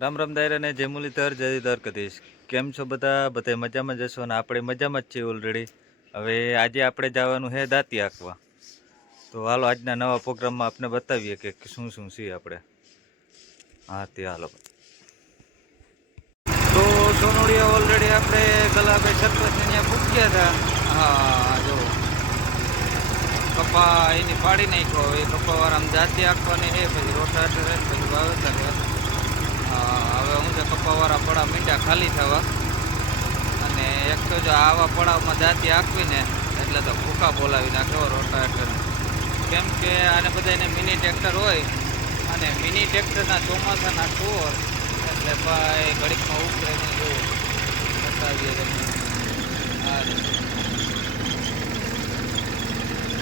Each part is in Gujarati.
રામ રામ દાયરા ને જય મુરલીધર જય દ્વારકાધીશ. કેમ છો બધા મજામાં જશો ને આપણે મજામાં જ છીએ ઓલરેડી. હવે આજે આપણે જવાનું છે દાંતી આંકવા. તો હાલો આજના નવા પ્રોગ્રામમાં આપણે બતાવીએ કે શું શું છીએ આપણે. હા તે હાલો. તો સોનોડિયા ઓલરેડી આપણે ગલાભાઈ સરપંચને ત્યાં પૂછ્યા હતા. હા જો કપા એની પાડી નાખ્યો. એ કપાવાળામાં જાતિ આંકવાની છે, પછી રોટાટર પછી વાવેતર. હવે હું છે કપાવાળા પડા મીંડા ખાલી થવા, અને એક તો જો આવા પડાવમાં જાતિ આંકવીને એટલે તો ભૂકા બોલાવી નાખ્યો રોટાવેટર. કેમ કે આને બધાને મિની ટ્રેક્ટર હોય, અને મિની ટ્રેક્ટરના ચોમાસાના ટોર એટલે ભાઈ ઘડીકમાં ઉતરે નહીં. જોવું બતાવીએ તમને. હા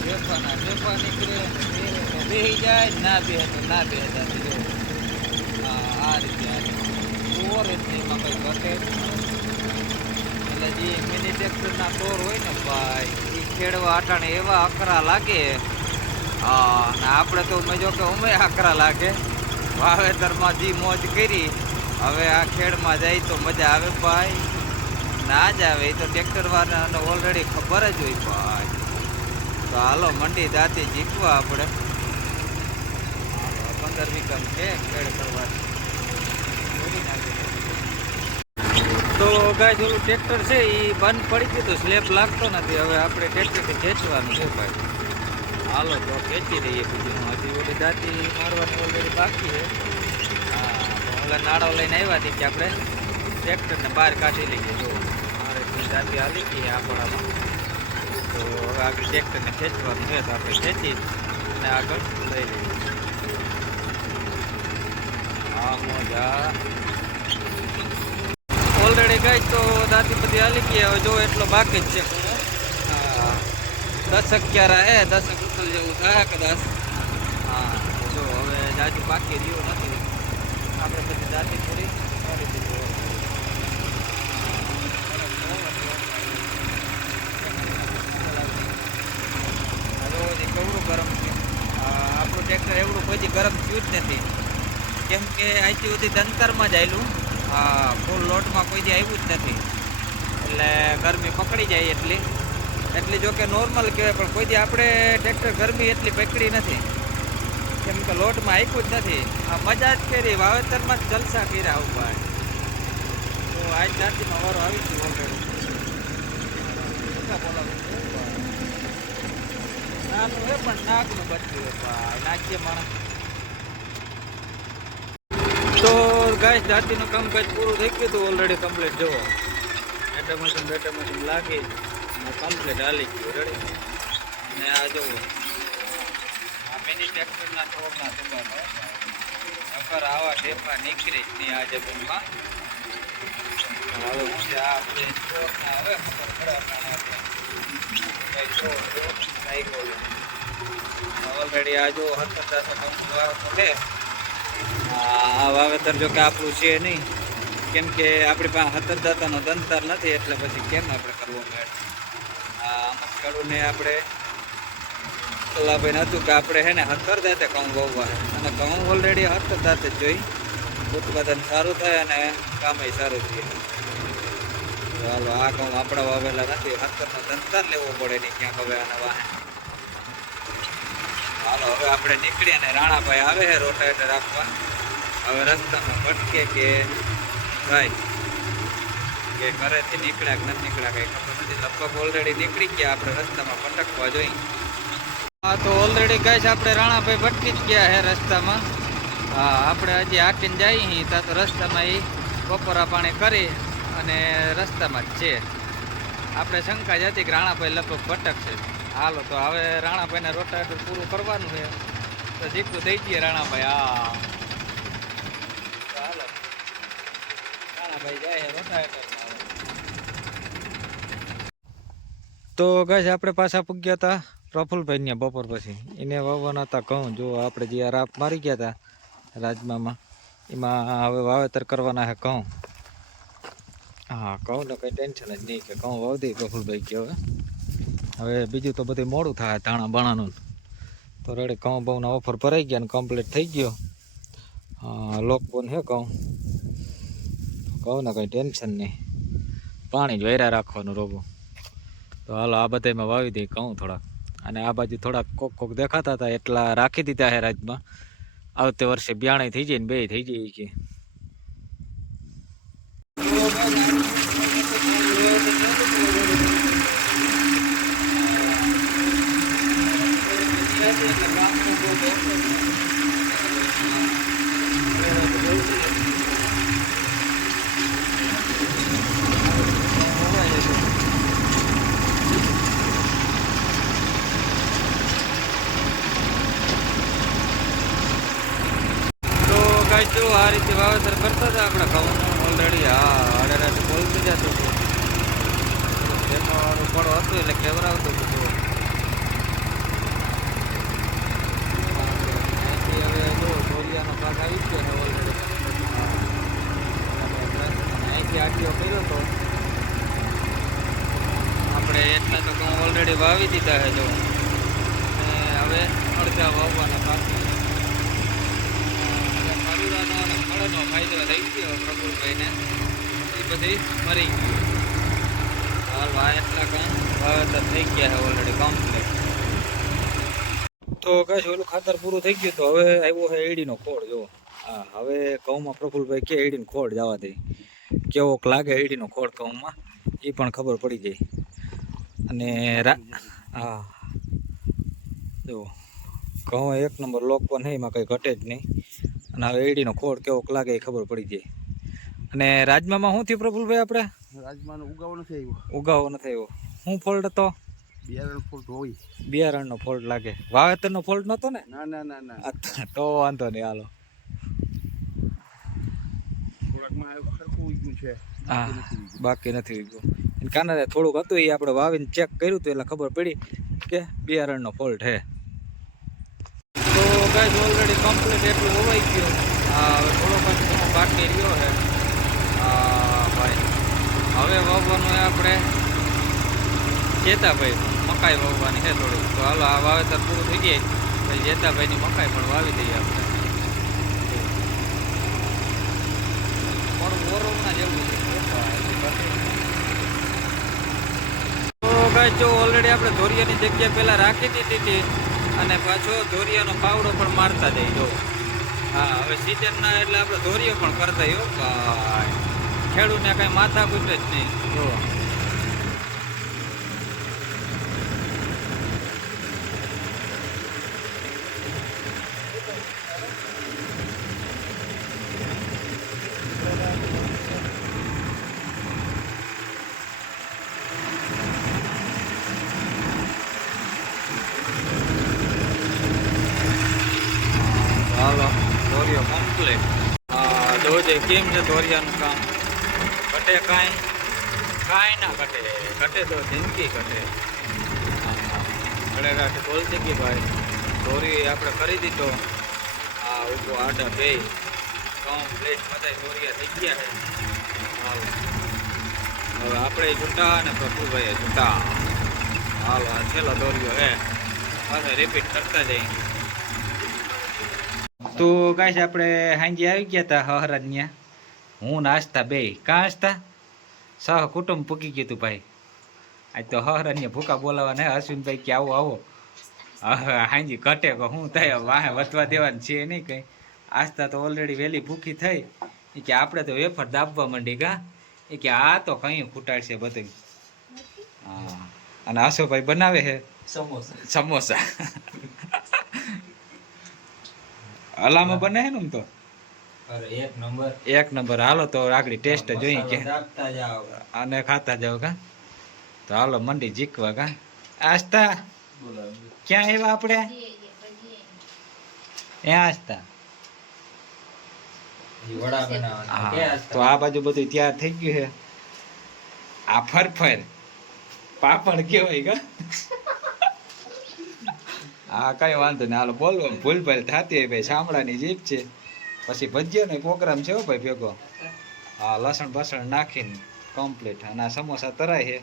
જેફા નીકળે બેસી જાય, ના બે ના બે હજાર. આ રીતે ટોર એટલે એમાં કંઈ ઘટે. એટલે જે મિની ટ્રેક્ટરના ટોર હોય ને ભાઈ, એ ખેડવા આટાણે એવા અકરા લાગે. હા ને આપણે તો જો કે અમે આકરા લાગે. વાવેતરમાં જે મોજ કરી, હવે આ ખેડમાં જાય તો મજા આવે ભાઈ. ના જ આવે એ તો ટ્રેક્ટર વાળાને ઓલરેડી ખબર જ હોય ભાઈ. તો હાલો મંડી દાંતી જીતવા આપણે. 15 વીઘા છે ખેડ કરવાની. તો ગાય ઓલું ટ્રેક્ટર છે એ બંધ પડી ગયું, તો સ્લેબ લાગતો નથી. હવે આપણે ટ્રેક્ટરથી ખેંચવાનું છે ભાઈ. હાલો તો ખેંચી દઈએ. બીજું હજી ઓલી દાંતી મારવાની ઓલરેડી બાકી છે. હા ઓલા નાળો લઈને આવ્યા હતી કે આપણે ટ્રેક્ટરને બહાર કાઢી લઈએ. જો મારે દાંતી હાલી ગઈ આપણામાં. તો હવે આગળ ટ્રેક્ટરને ખેંચવાનું છે, તો આપણે ખેંચી અને આગળ લઈ લઈએ. હા મોજા ઓલરેડી ગઈ તો દાંતી બધી હાલી ગઈ. હવે જો એટલો બાકી જ છે. હા 10 11 હે, 10 કુટલ જેવું થાય કદાચ. હા જો હવે જાજુ બાકી રહ્યું નથી. આપણે બધી દાંતી પૂરી કરી દીધી. કેવડું ગરમ છે આપણું ટ્રેક્ટર. એવડું કોઈ ગરમ થયું જ નથી, કેમ કે અહીંથી સુધી દંતરમાં જ આવેલું. હા ફૂલ લોટમાં કોઈ દી આવ્યું જ નથી, એટલે ગરમી પકડી જાય એટલી જો કે નોર્મલ કહેવાય. પણ કોઈ દી આપણે ટ્રેક્ટર ગરમી એટલી પકડી નથી, કેમ કે લોટમાં આપ્યું જ નથી. આ મજા જ કરી, વાવેતરમાં જ જલસા કર્યા ઉપર. તો આજ દાંતીમાં વારો આવી ગયો ઓલરેડી. નાનું હે પણ નાકનું બચ્ચું હે ભાઈ, નાખીએ માણસ. તો ગાય દાંતીનું કામ કાજ પૂરું થઈ ગયું હતું ઓલરેડી કમ્પ્લીટ. જુઓ બેટામશીન લાગી કમ્પ્લીટ હાલી ગયું રેડી. અને આ જુઓ આ મિની ટ્રેક્ટરના ટોપના દુકાનો નકર આવા ઢેફા નીકળે જ નહીં આ જમીનમાં. હવે હું છે આ આપણે ટોપના હવે ખબર પડે ઓલરેડી. આ જો 17 વાવેતર. આ વાવેતર જો કે આપણું છે નહીં, કેમ કે આપણી પાસે 17 દાંતાનો દંતાર નથી, એટલે પછી કેમ આપણે કરવો મેળ. અમુક ખેડૂતને આપણે કલાભાઈને હતું કે આપણે હે ને 17 દાંતે ઘઉં વાવવા, અને ઘઉં ઓલરેડી 17 દાંતે જ જોઈ. ઉત્પાદન સારું થાય અને કામ સારું થાય. ચાલો આ ઘઉં આપણા વાવેલા નથી, 17નો દંતાર લેવો પડે નહીં ક્યાંક. હવે આના વાહન હાલો હવે આપણે નીકળીએ. અને રાણાભાઈ આવે છે રોટાવેટર રાખવા. હવે રસ્તામાં ભટકે કે ભાઈ કે ઘરેથી નીકળ્યા કે નથી નીકળ્યા કંઈ ખબર નથી. લગભગ ઓલરેડી નીકળી ગયા, આપણે રસ્તામાં ભટકવા જોઈએ. હા તો ઓલરેડી ગાય આપણે રાણાભાઈ ભટકી જ ગયા છે રસ્તામાં. હા આપણે હજી હાકીને જઈએ ત્યાં તો રસ્તામાં એ બપોરા પાણી કરી અને રસ્તામાં જ છે. આપણે શંકા જ હતી કે રાણાભાઈ લગભગ ભટકશે. હાલો તો હવે રાણાભાઈને રોટાવેટર પૂરું કરવાનું છે, તો જીપું થઈ ગયે રાણાભાઈ. હા હાલો રાણાભાઈ જાય રોટાવેટર. તો ગાય આપણે પાછા પૂગ્યા હતા પ્રફુલભાઈ ને બપોર પછી. એને વાવવાના હતા ઘઉં. જો આપણે જે રાપ મારી ગયા હતા રાજમામાં, એમાં હવે વાવેતર કરવાના છે ઘઉં. હા ઘઉં ને કંઈ ટેન્શન જ નહીં કે ઘઉં વાવી દઈ પ્રફુલભાઈ કે હવે બીજું તો બધું મોડું થાય ધાણા બાણાનું. તો રેડી ઘઉં બહુના ઓફર ભરાઈ ગયા ને કમ્પ્લીટ થઈ ગયો. લોક બોન હે ઘઉં કહું ને કંઈ ટેન્શન નહીં, પાણી જ વેરા રાખવાનું રોગું. તો હાલો આ બધામાં વાવી દઈએ કહું થોડાક, અને આ બાજુ થોડાક કોક કોક દેખાતા હતા એટલા રાખી દીધા હે રાજમાં. આવતે વર્ષે બ્યાણે થઈ જાય ને બે થઈ જાય કે. જો આ રીતે વાવેતર કરતા હતા આપણે ઘઉં ઓલરેડી. હા આડે બોલતું જતું હતું, એમાં ફળ હતું એટલે કેવરાવતું હતું. હવે જો ધોરિયાનો ભાગ આવી ગયો ને ઓલરેડી. અહીંથી આટીઓ કર્યો હતો આપણે, એટલા તો ઘઉં ઓલરેડી વાવી દીધા છે જો. હવે અડધા વાવવાના બાકી. ફળનો ફાયદો થઈ ગયો પ્રફુલભાઈને, એ બધી મરી ગયું. હાલ એટલા કંઈ વાવેતર થઈ ગયા છે ઓલરેડી કમ્પ્લીટ. તો કઈ ઓલું ખાતર પૂરું થઈ ગયું. તો હવે આવ્યો છે એડીનો ખોળ જો. હા હવે ઘઉંમાં પ્રફુલભાઈ કે એડીનો ખોળ જવા દે, કેવોક લાગે એડીનો ખોળ ઘઉંમાં એ પણ ખબર પડી જાય. અને હા જો ઘઉં એક નંબર લોકો નહીં, એમાં કંઈ ઘટે જ નહીં. અને હવે એડીનો ખોળ કેવોક લાગે એ ખબર પડી જાય. અને રાજમામાં શું થયું પ્રફુલભાઈ આપણે? રાજમાનો ઉગાવો નથી આવ્યો. ઉગાવો નથી આવ્યો. શું ફોલ્ટ હતો? બિયારણ ફોલ્ટ હોય. બિયારણનો ફોલ્ટ લાગે, વાવેતરનો ફોલ્ટ નહોતો ને? ના ના ના ના, તો વાંધો નહીં હાલો. થોડાકમાં ખરખું ઉગ્યું છે. હા બાકી નથી ઉગ્યું. કાના થોડુંક હતું એ આપણે વાવીને ચેક કર્યું હતું એટલે ખબર પડી કે બિયારણનો ફોલ્ટ છે. તો ગાઈસ ઓલરેડી કમ્પ્લીટ એટલું હોવાઈ ગયું. હવે થોડો પછી બાકી રહ્યો છે. ભાઈ હવે વાવવાનું હોય આપણે જેતાભાઈ મકાઈ વાવવાની છે થોડી. તો હાલો આ વાવેતર પૂરું થઈ જાય પછી જેતાભાઈની મકાઈ પણ વાવી દઈએ આપણે. પણ ઓરોના જેવું છે. તો ગાઈસ જો ઓલરેડી આપણે ધોરિયાની જગ્યા પહેલાં રાખી દીધી હતી, અને પાછો ધોરિયાનો પાવડો પણ મારતા જઈ જો. હા હવે સિઝનના એટલે આપણે ધોરિયો પણ કરતા હો ભાઈ. ખેડૂતને કાંઈ માથા કૂટે જ નહીં જો. હાલો ધોરિયો કમ્પ્લીટ. જોજે કેમ છે ધોરિયાનું કામ, ઘટે કાંઈ ના ઘટે, ઘટે તો જિંદગી ઘટે. ઘડેરાથી બોલતી કે ભાઈ ધોરી આપણે કરી દીધો. આ ઉભો આડા બે કમ્પ્લીટ બધા ધોરિયા થઈ ગયા છે. હાલો હવે આપણે છૂટા અને પ્રફુલભાઈ છૂટા. હાલો આ છેલ્લો ધોરિયો હે, પાછા રિપીટ કરતા જઈએ. તો ગાઈસ આપણે હાંજી આવી ગયા હતા હહરાજ્યા. હું નાસ્તા બે કાં નાસ્તા સહ કુટુંબ પૂકી ગયું હતું ભાઈ. આજ તો હહરાજ્યા ભૂકા બોલાવવાને અશ્વિનભાઈ કે આવો આવો. હાંજી ઘટે કે હું થાય વાહે વધવા દેવાનું છે નહીં કંઈ. આસ્તા તો ઓલરેડી વહેલી ભૂખી થઈ એ કે આપણે તો વેફર દાબવા માંડી ગા. એ કે આ તો કંઈ ખૂટાડશે બધું. હા અને આશુભાઈ બનાવે છે સમોસા. હલામાં બને છે ને તો એક નંબર. હાલો તો આગળ ટેસ્ટ જોઈએ કે અને ખાતા જાવ કા. તો હાલો મંડી જીકવા કા. આસ્તા ક્યાં આવ્યા આપણે? આસ્તા તો આ બાજુ બધું તૈયાર થઈ ગયું છે. આ ફરફર પાપડ કેવાય કા. હા કઈ વાંધો નહીં હાલો બોલો. ભૂલ ભાઈ થતી હોય ભાઈ, શામળાની જીપ છે. પછી ભજીયાનો પ્રોગ્રામ છે હો ભાઈ ભેગો. હા લસણ બસણ નાખીને કમ્પ્લીટ. અને આ સમોસા તરાય છે.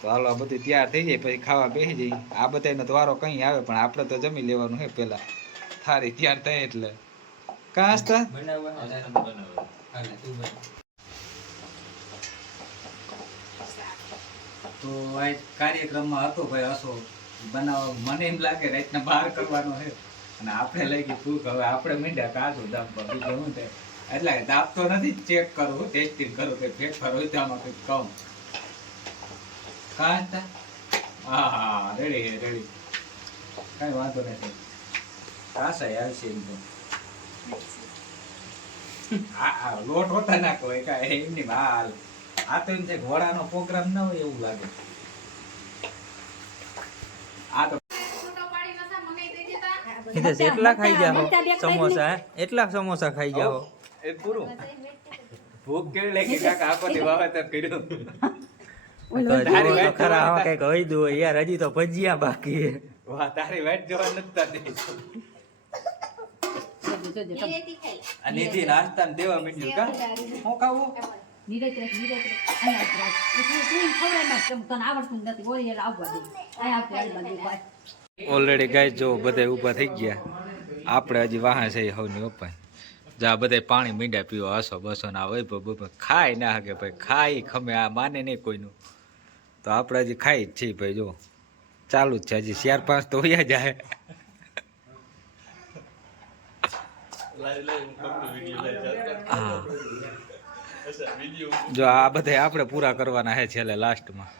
તો હાલો આ બધું તૈયાર થઈ જાય પછી ખાવા બેસી જઈએ. આ બધાનો તો વારો કંઈ આવે પણ આપણે તો જમી લેવાનું છે પેલા, થારી તૈયાર થાય એટલે. કાં હસતા ભાઈ કાર્યક્રમમાં હતો ભાઈ હસો બનાવ મને એમ લાગે રાતના બહાર કરવાનો છે અને આપણે લઈ ગઈ ભૂખ હવે આપણે મીંડ્યા કાઢું દાબવા બીજું શું થાય એટલે દાબતો નથી ચેક કરવું ટેસ્ટિંગ કરું કે ફેરફાર હોય તો આમાં કંઈક કહું કાંતા હા રેડી રેડી કાંઈ વાંધો નથી કાસાઈ આવશે એમ તો હા લોટ હોતા ના કોઈ કાંઈ એમની હાલ આ તો એમ છે ઘોડાનો પ્રોગ્રામ ના હોય એવું લાગે આ તો એટલા ખાઈ જાઓ સમોસા એટલા સમોસા ખાઈ જાઓ એ પૂરું ભૂખ કેવી લાગી કાકા આખોથી વાવેતર કર્યું ખરા આમાં કઈક હોય દો યાર હજી તો ભજીયા બાકી વાહ તારી વાઈટ જોવા નથી થતી આ નિધિ નાસ્તા ને દેવા મીઠું કા હું ખાવું ઓલરેડી ગાય જો બધા ઊભા થઈ ગયા આપણે હજી વાહન છે હવની ઉપર જા બધા પાણી મીંડા પીવા હસો બસો ના હોય ખાય ના હકે ભાઈ ખાઈ ખમે આ માને નહીં કોઈનું તો આપણે હજી ખાઈ જ છીએ ભાઈ જો ચાલુ જ છે હજી 4-5 તો વયા જાય હા જો આ બધા આપણે પૂરા કરવાના છે છેલ્લે લાસ્ટમાં